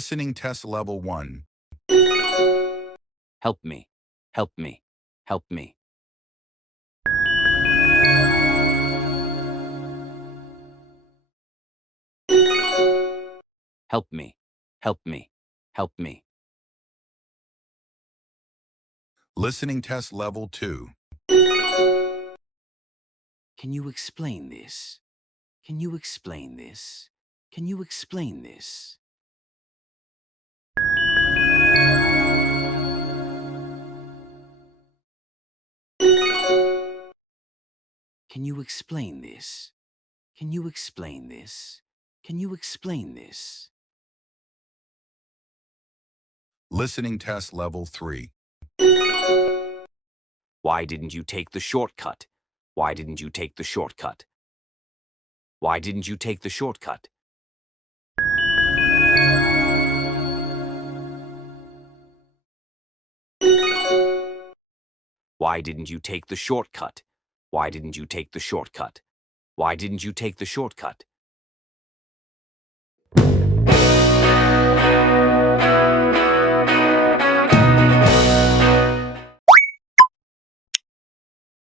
Listening test level 1. Help me. Help me. Help me. Help me. Help me. Help me. Listening test level 2. Can you explain this? Can you explain this? Can you explain this? Can you explain this? Can you explain this? Can you explain this? Listening test level 3. Why didn't you take the shortcut? Why didn't you take the shortcut? Why didn't you take the shortcut? Why didn't you take the shortcut? Why didn't you take the shortcut? Why didn't you take the shortcut?